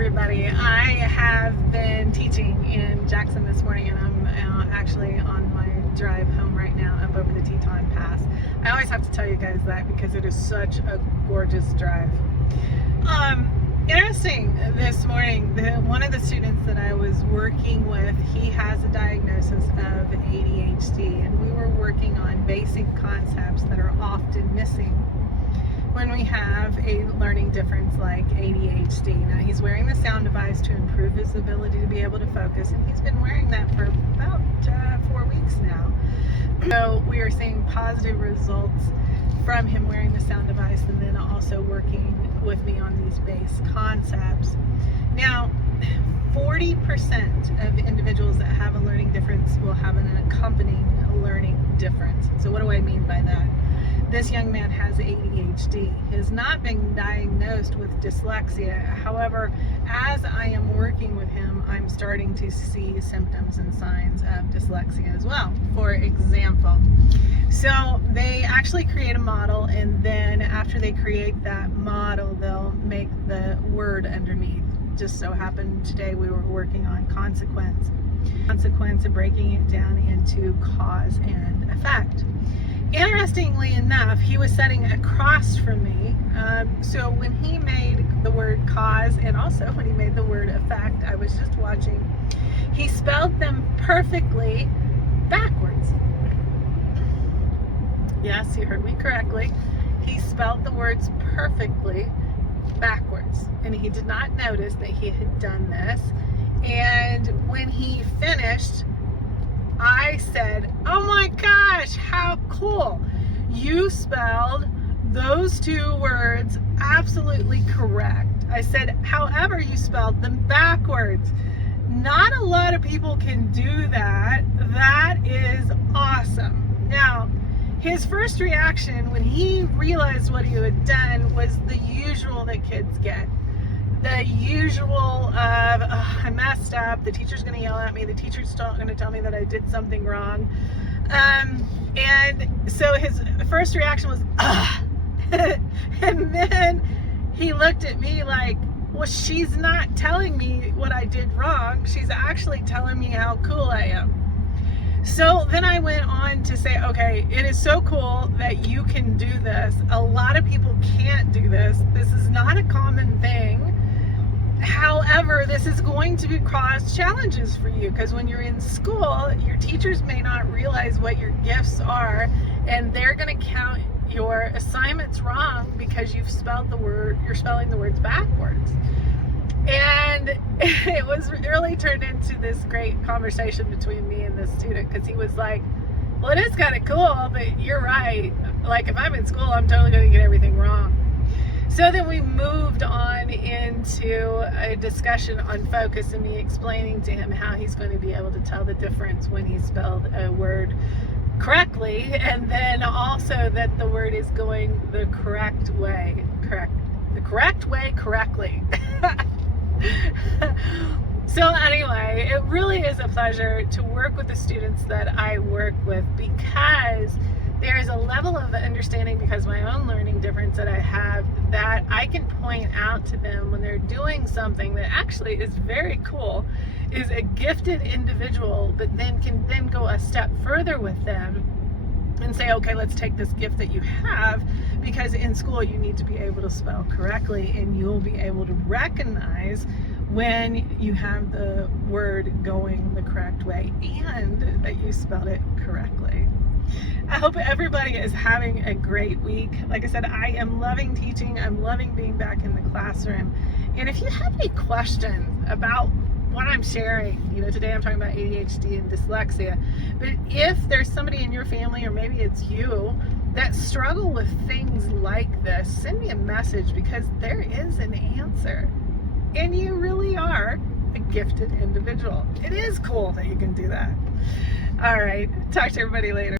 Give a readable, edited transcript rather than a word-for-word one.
everybody. I have been teaching in Jackson this morning, and I'm actually on my drive home right now up over the Teton Pass. I always have to tell you guys that because it is such a gorgeous drive. Interesting this morning, one of the students that I was working with, he has a diagnosis of ADHD, and we were working on basic concepts that are often missing when we have a learning difference like ADHD. Now, he's wearing the sound device to improve his ability to be able to focus, and he's been wearing that for about 4 weeks now. So we are seeing positive results from him wearing the sound device and then also working with me on these base concepts. Now, 40% of individuals that have a learning difference will have an accompanying learning difference. So what do I mean by that? This young man has ADHD. He has not been diagnosed with dyslexia. However, as I am working with him, I'm starting to see symptoms and signs of dyslexia as well. For example, so they actually create a model, and then after they create that model, they'll make the word underneath. Just so happened today we were working on consequence and breaking it down into cause and effect. Interestingly enough, he was sitting across from me, so when he made the word cause and also when he made the word effect, I was just watching, he spelled them perfectly backwards. Yes, you heard me correctly. He spelled the words perfectly backwards, and he did not notice that he had done this. And when he finished, I said, "Oh my gosh, how cool. You spelled those two words absolutely correct." I said, "However, you spelled them backwards. Not a lot of people can do that. That is awesome." Now, his first reaction when he realized what he had done was the usual that kids get. The usual of, "Oh, I messed up, the teacher's going to yell at me, the teacher's going to tell me that I did something wrong." And so his first reaction was, "Ugh." And then he looked at me like, "Well, she's not telling me what I did wrong. She's actually telling me how cool I am." So then I went on to say, okay, it is so cool that you can do this. A lot of people can't do this. This is not a common thing. However, this is going to cause challenges for you because when you're in school, your teachers may not realize what your gifts are, and they're going to count your assignments wrong because you're spelling the words backwards. And it was really turned into this great conversation between me and this student, because he was like, "Well, it is kind of cool, but you're right. Like, if I'm in school, I'm totally going to get everything wrong." So then we moved on into a discussion on focus, and me explaining to him how he's going to be able to tell the difference when he spelled a word correctly, and then also that the word is going the correct way, correctly. So anyway, it really is a pleasure to work with the students that I work with, because there is a level of understanding, because my own learning difference that I have, that I can point out to them when they're doing something that actually is very cool, is a gifted individual, but then can then go a step further with them and say, okay, let's take this gift that you have, because in school you need to be able to spell correctly, and you'll be able to recognize when you have the word going the correct way and that you spelled it correctly. I hope everybody is having a great week. Like I said, I am loving teaching. I'm loving being back in the classroom. And if you have any questions about what I'm sharing, today I'm talking about ADHD and dyslexia, but if there's somebody in your family, or maybe it's you, that struggle with things like this, send me a message, because there is an answer. And you really are a gifted individual. It is cool that you can do that. All right, talk to everybody later.